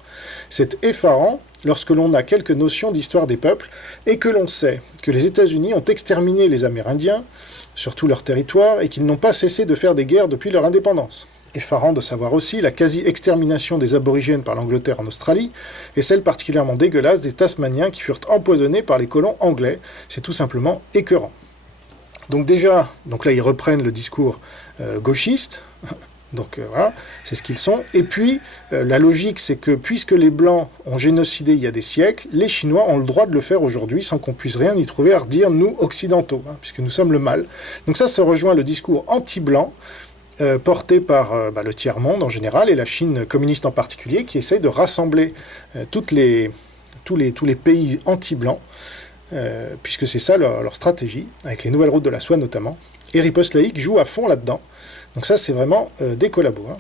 C'est effarant lorsque l'on a quelques notions d'histoire des peuples et que l'on sait que les États-Unis ont exterminé les Amérindiens sur tout leur territoire et qu'ils n'ont pas cessé de faire des guerres depuis leur indépendance. Effarant de savoir aussi la quasi-extermination des aborigènes par l'Angleterre en Australie, et celle particulièrement dégueulasse des Tasmaniens qui furent empoisonnés par les colons anglais. C'est tout simplement écœurant. » Donc déjà, là ils reprennent le discours gauchiste, donc voilà, c'est ce qu'ils sont. Et puis, la logique, c'est que puisque les Blancs ont génocidé il y a des siècles, les Chinois ont le droit de le faire aujourd'hui sans qu'on puisse rien y trouver à redire, nous, occidentaux, puisque nous sommes le mal. Donc ça rejoint le discours anti-blanc, portée par le tiers-monde en général, et la Chine communiste en particulier, qui essaye de rassembler tous les pays anti-blancs, puisque c'est ça leur stratégie, avec les nouvelles routes de la soie notamment. Et Riposte Laïque joue à fond là-dedans. Donc ça, c'est vraiment des collabos. Hein.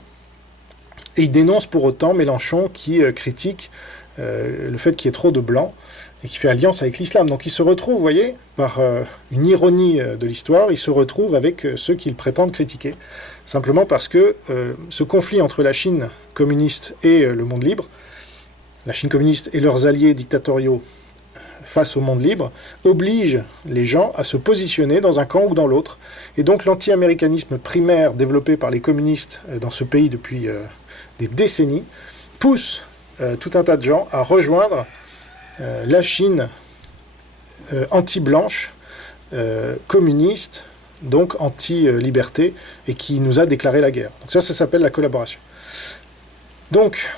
Et il dénonce pour autant Mélenchon qui critique le fait qu'il y ait trop de blancs et qui fait alliance avec l'islam. Donc il se retrouve, vous voyez, par une ironie de l'histoire, il se retrouve avec ceux qu'il prétendent critiquer. Simplement parce que ce conflit entre la Chine communiste et le monde libre, la Chine communiste et leurs alliés dictatoriaux face au monde libre, oblige les gens à se positionner dans un camp ou dans l'autre. Et donc l'anti-américanisme primaire développé par les communistes dans ce pays depuis des décennies pousse tout un tas de gens à rejoindre la Chine anti-blanche, communiste, donc anti-liberté, et qui nous a déclaré la guerre. Donc ça s'appelle la collaboration. Donc,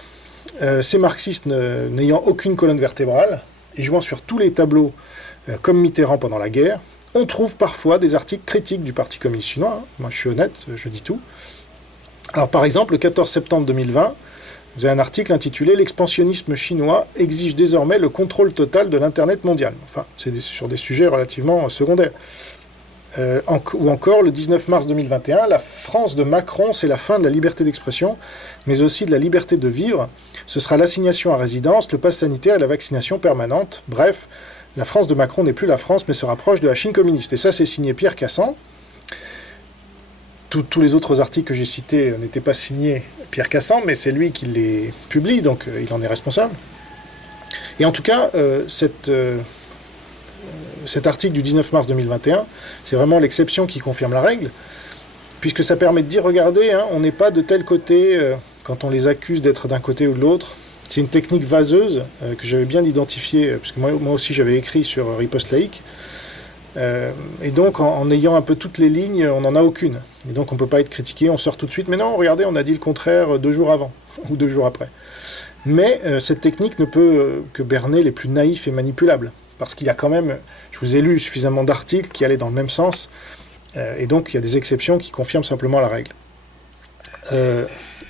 ces marxistes n'ayant aucune colonne vertébrale, et jouant sur tous les tableaux, comme Mitterrand pendant la guerre, on trouve parfois des articles critiques du Parti communiste chinois. Hein. Moi, je suis honnête, je dis tout. Alors, par exemple, le 14 septembre 2020, vous avez un article intitulé « L'expansionnisme chinois exige désormais le contrôle total de l'Internet mondial ». Enfin, c'est sur des sujets relativement secondaires. Ou encore, le 19 mars 2021, la France de Macron, c'est la fin de la liberté d'expression, mais aussi de la liberté de vivre. Ce sera l'assignation à résidence, le pass sanitaire et la vaccination permanente. Bref, la France de Macron n'est plus la France, mais se rapproche de la Chine communiste. Et ça, c'est signé Pierre Cassand. Tous les autres articles que j'ai cités n'étaient pas signés Pierre Cassand, mais c'est lui qui les publie, donc il en est responsable. Et en tout cas, cet article du 19 mars 2021, c'est vraiment l'exception qui confirme la règle, puisque ça permet de dire, regardez, hein, on n'est pas de tel côté quand on les accuse d'être d'un côté ou de l'autre. C'est une technique vaseuse que j'avais bien identifiée, puisque moi aussi j'avais écrit sur Riposte Laïque. Et donc, en ayant un peu toutes les lignes, on n'en a aucune. Et donc, on ne peut pas être critiqué, on sort tout de suite. Mais non, regardez, on a dit le contraire 2 jours avant, ou 2 jours après. Mais cette technique ne peut que berner les plus naïfs et manipulables. Parce qu'il y a quand même, je vous ai lu suffisamment d'articles qui allaient dans le même sens, et donc il y a des exceptions qui confirment simplement la règle.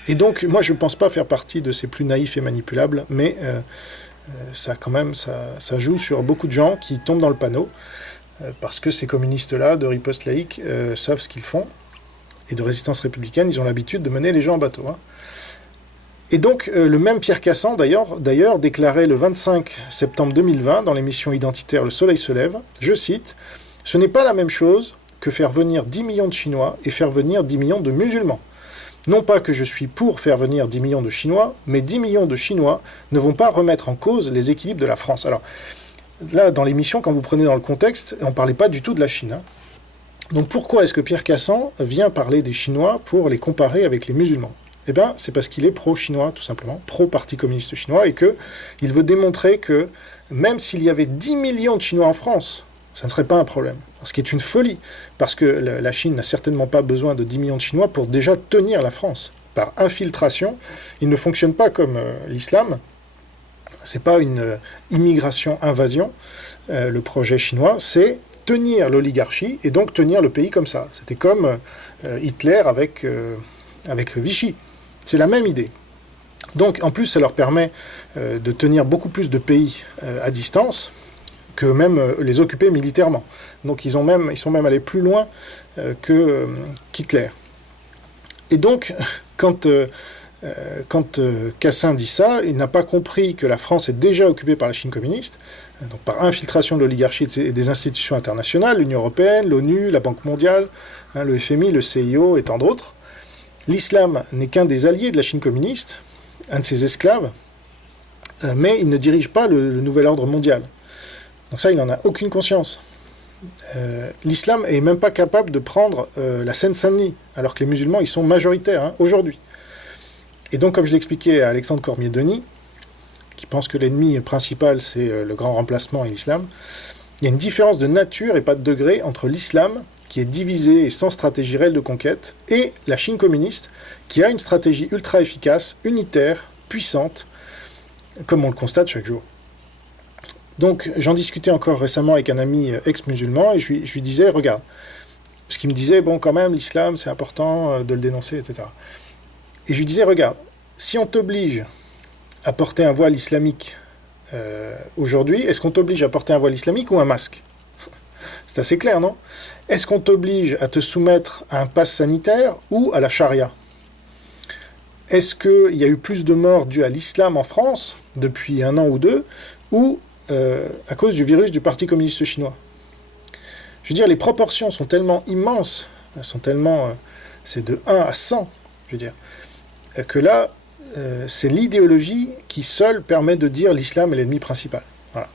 Et donc, moi, je ne pense pas faire partie de ces plus naïfs et manipulables, mais ça joue sur beaucoup de gens qui tombent dans le panneau, parce que ces communistes-là, de Riposte Laïque, savent ce qu'ils font, et de résistance républicaine, ils ont l'habitude de mener les gens en bateau. Hein. Et donc, le même Pierre Cassand, d'ailleurs, déclarait le 25 septembre 2020, dans l'émission identitaire Le Soleil se lève, je cite, « Ce n'est pas la même chose que faire venir 10 millions de Chinois et faire venir 10 millions de musulmans. Non pas que je suis pour faire venir 10 millions de Chinois, mais 10 millions de Chinois ne vont pas remettre en cause les équilibres de la France. » Alors, là, dans l'émission, quand vous prenez dans le contexte, on ne parlait pas du tout de la Chine. Hein. Donc pourquoi est-ce que Pierre Cassand vient parler des Chinois pour les comparer avec les musulmans ? Eh bien, c'est parce qu'il est pro-chinois, tout simplement, pro-parti communiste chinois, et qu'il veut démontrer que même s'il y avait 10 millions de Chinois en France, ça ne serait pas un problème. Ce qui est une folie, parce que la Chine n'a certainement pas besoin de 10 millions de Chinois pour déjà tenir la France. Par infiltration, il ne fonctionne pas comme l'islam. C'est pas une immigration-invasion, le projet chinois, c'est tenir l'oligarchie et donc tenir le pays comme ça. C'était comme Hitler avec Vichy. C'est la même idée. Donc, en plus, ça leur permet de tenir beaucoup plus de pays à distance que même les occuper militairement. Donc, ils sont même allés plus loin qu'Hitler. Et donc, quand Cassin dit ça, il n'a pas compris que la France est déjà occupée par la Chine communiste, donc par infiltration de l'oligarchie et des institutions internationales, l'Union européenne, l'ONU, la Banque mondiale, le FMI, le CIO et tant d'autres. L'islam n'est qu'un des alliés de la Chine communiste, un de ses esclaves, mais il ne dirige pas le nouvel ordre mondial. Donc ça, il n'en a aucune conscience. L'islam est même pas capable de prendre la Seine-Saint-Denis, alors que les musulmans, ils sont majoritaires aujourd'hui. Et donc, comme je l'expliquais à Alexandre Cormier-Denis, qui pense que l'ennemi principal, c'est le grand remplacement et l'islam, il y a une différence de nature et pas de degré entre l'islam, qui est divisé et sans stratégie réelle de conquête, et la Chine communiste, qui a une stratégie ultra efficace, unitaire, puissante, comme on le constate chaque jour. Donc, j'en discutais encore récemment avec un ami ex-musulman, et je lui disais, regarde, Parce qu'il me disait, bon, quand même, l'islam, c'est important de le dénoncer, etc. Et je lui disais, regarde, si on t'oblige à porter un voile islamique aujourd'hui, est-ce qu'on t'oblige à porter un voile islamique ou un masque? C'est assez clair, non? Est-ce qu'on t'oblige à te soumettre à un pass sanitaire ou à la charia? Est-ce qu'il y a eu plus de morts dues à l'islam en France depuis 1 an ou 2, ou à cause du virus du Parti communiste chinois? Je veux dire, les proportions sont tellement immenses, sont tellement... c'est de 1 à 100, je veux dire, que là, c'est l'idéologie qui seule permet de dire l'islam est l'ennemi principal. Voilà.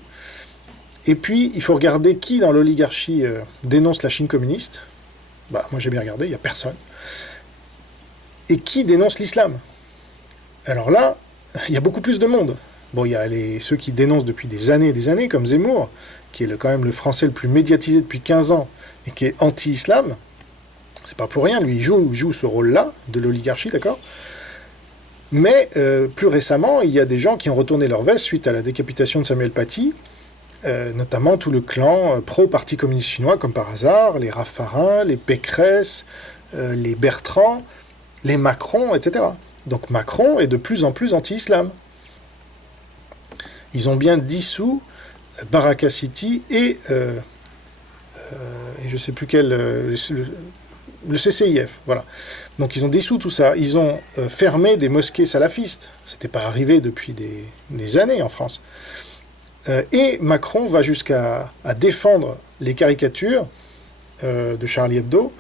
Et puis, il faut regarder qui dans l'oligarchie dénonce la Chine communiste. Bah, moi j'ai bien regardé, il n'y a personne. Et qui dénonce l'islam? Alors là, il y a beaucoup plus de monde. Bon, il y a ceux qui dénoncent depuis des années, comme Zemmour, qui est quand même le français le plus médiatisé depuis 15 ans, et qui est anti-islam. C'est pas pour rien, lui, il joue ce rôle-là, de l'oligarchie, d'accord? Mais plus récemment, il y a des gens qui ont retourné leur veste suite à la décapitation de Samuel Paty, notamment tout le clan pro-Parti communiste chinois, comme par hasard, les Raffarin, les Pécresse, les Bertrand, les Macron, etc. Donc Macron est de plus en plus anti-islam. Ils ont bien dissous Baraka City et je ne sais plus quel... le CCIF, voilà. Donc ils ont dissous tout ça. Ils ont fermé des mosquées salafistes. C'était pas arrivé depuis des années en France. Et Macron va jusqu'à défendre les caricatures de Charlie Hebdo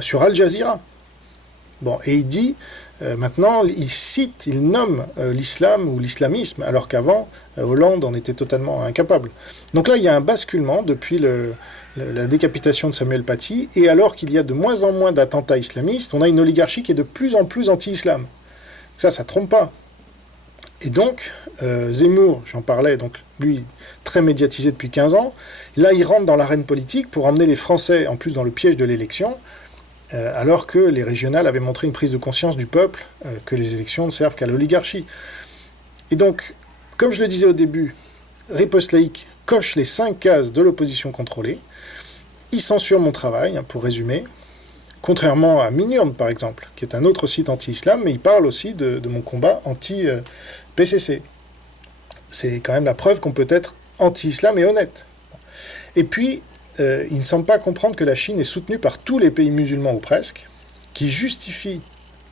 sur Al Jazeera. Bon, et il dit, maintenant, il nomme l'islam ou l'islamisme, alors qu'avant, Hollande en était totalement incapable. Donc là, il y a un basculement depuis la décapitation de Samuel Paty, et alors qu'il y a de moins en moins d'attentats islamistes, on a une oligarchie qui est de plus en plus anti-islam. Ça trompe pas. Et donc, Zemmour, j'en parlais, donc lui, très médiatisé depuis 15 ans, là, il rentre dans l'arène politique pour emmener les Français, en plus, dans le piège de l'élection, alors que les régionales avaient montré une prise de conscience du peuple, que les élections ne servent qu'à l'oligarchie. Et donc, comme je le disais au début, Riposte Laïque coche les 5 cases de l'opposition contrôlée, il censure mon travail, pour résumer, contrairement à Minium, par exemple, qui est un autre site anti-islam, mais il parle aussi de mon combat anti-PCC. C'est quand même la preuve qu'on peut être anti-islam et honnête. Et puis, il ne semble pas comprendre que la Chine est soutenue par tous les pays musulmans, ou presque, qui justifient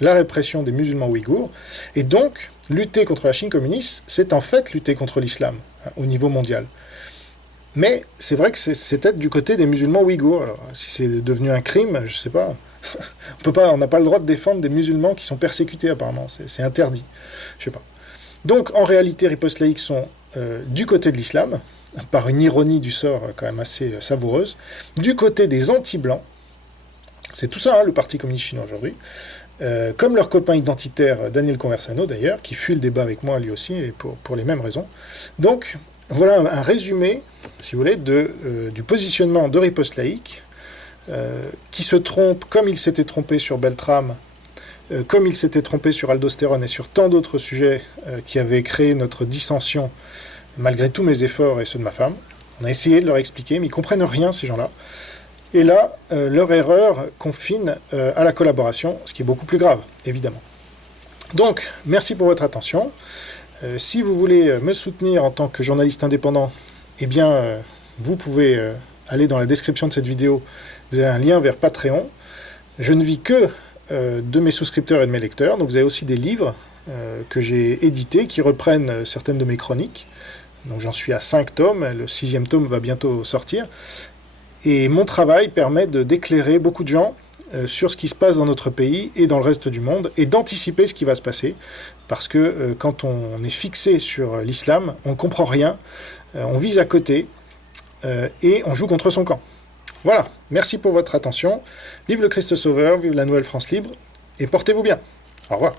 la répression des musulmans ouïghours, et donc, lutter contre la Chine communiste, c'est en fait lutter contre l'islam, au niveau mondial. Mais c'est vrai que c'est être du côté des musulmans ouïghours. Alors, si c'est devenu un crime, je sais pas. On n'a pas le droit de défendre des musulmans qui sont persécutés, apparemment. C'est interdit. Je sais pas. Donc, en réalité, Riposte Laïque sont du côté de l'islam, par une ironie du sort quand même assez savoureuse, du côté des anti-blancs. C'est tout ça, le Parti communiste chinois aujourd'hui. Comme leur copain identitaire Daniel Conversano, d'ailleurs, qui fuit le débat avec moi lui aussi, et pour les mêmes raisons. Donc, voilà un résumé, si vous voulez, du positionnement de Riposte Laïque, qui se trompe, comme il s'était trompé sur Beltrame, comme il s'était trompé sur aldostérone et sur tant d'autres sujets qui avaient créé notre dissension, malgré tous mes efforts et ceux de ma femme. On a essayé de leur expliquer, mais ils ne comprennent rien, ces gens-là. Et là, leur erreur confine à la collaboration, ce qui est beaucoup plus grave, évidemment. Donc, merci pour votre attention. Si vous voulez me soutenir en tant que journaliste indépendant, eh bien, vous pouvez aller dans la description de cette vidéo. Vous avez un lien vers Patreon. Je ne vis que de mes souscripteurs et de mes lecteurs. Donc vous avez aussi des livres que j'ai édités qui reprennent certaines de mes chroniques. Donc j'en suis à 5 tomes. Le 6e tome va bientôt sortir. Et mon travail permet d'éclairer beaucoup de gens sur ce qui se passe dans notre pays et dans le reste du monde, et d'anticiper ce qui va se passer, parce que quand on est fixé sur l'islam, on ne comprend rien, on vise à côté, et on joue contre son camp. Voilà, merci pour votre attention, vive le Christ Sauveur, vive la Nouvelle France libre, et portez-vous bien. Au revoir.